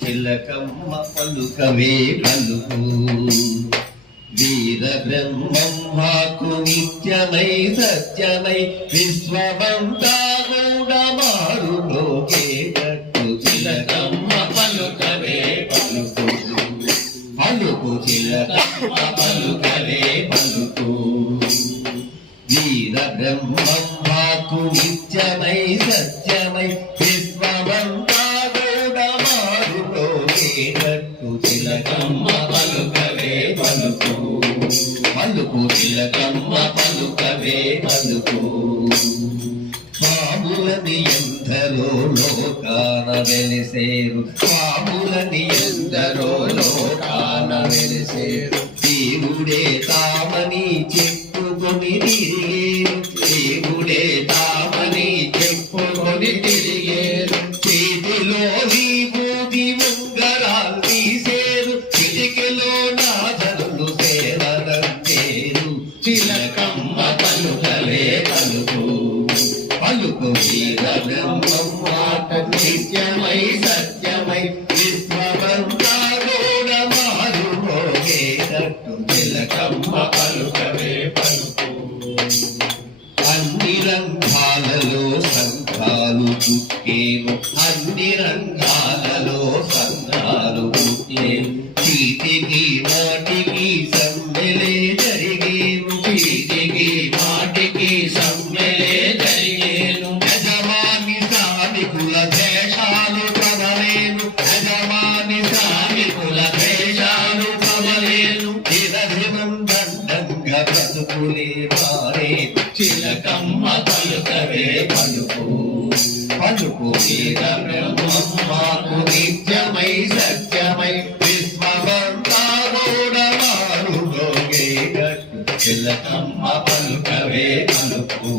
చిలకమ్మ పలుకవే పలుకు వీర బ్రహ్మకు నిత్యమై సత్యమై విశ్వమంతా కూడా మారులోకేటట్టు చిలకమ్మ పలుకవే పలుకు పలుకు చిలకమ్మ పలుకవే పలుకు వీర బ్రహ్మకు నిత్యమై సత్యమై విశ్వమంతా కట్టు చిలకమ్మ పలుకవే పలుకు పలుకు చిలకమ్మ పలుకవే పలుకు స్వాములని ఎందరో లోకాన వెలిసేరు స్వాములని ఎందరో లోకాన వెలిసేరు దేవుడే తామని చెప్పుకొని తిరిగేరు దేవుడే తామని చెప్పుకొని తిరిగేరు చేతిలో బూది ఉంగరాలు తీసేరు చిటికెలో నాజరులు సేవలంటేరు చిలకమ్మ పలుకలే పలుకు పలుకు వీర బ్రహ్మం మాట నిత్యమై సత్యమై విశ్వమంతా కూడా మారుమోగేటట్టు చిలకమ్మ పలుకలే పలుకు అన్ని రంగాలలో సంఘాలు పుట్టేను అన్ని రంగాలలో సంఘాలు పుట్టేను చీటికి మాటికి సమ్మెలే జరిగేను చీటికి మాటికి సమ్మెలే జరిగేను యజమాని సామికుల దేశాలు ప్రబలేను యజమాని సామికుల దేశాలు ప్రబలేను నిరధిమందండంగా బ్రతుకులే మారే చిలకమ్మ పలుకవే పలుకు పలుకు వీర బ్రహ్మకు నిత్యమై సత్యమై విశ్వమంతా కూడా మారులోకేటట్టు చిలకమ్మ పలుకవే పలుకు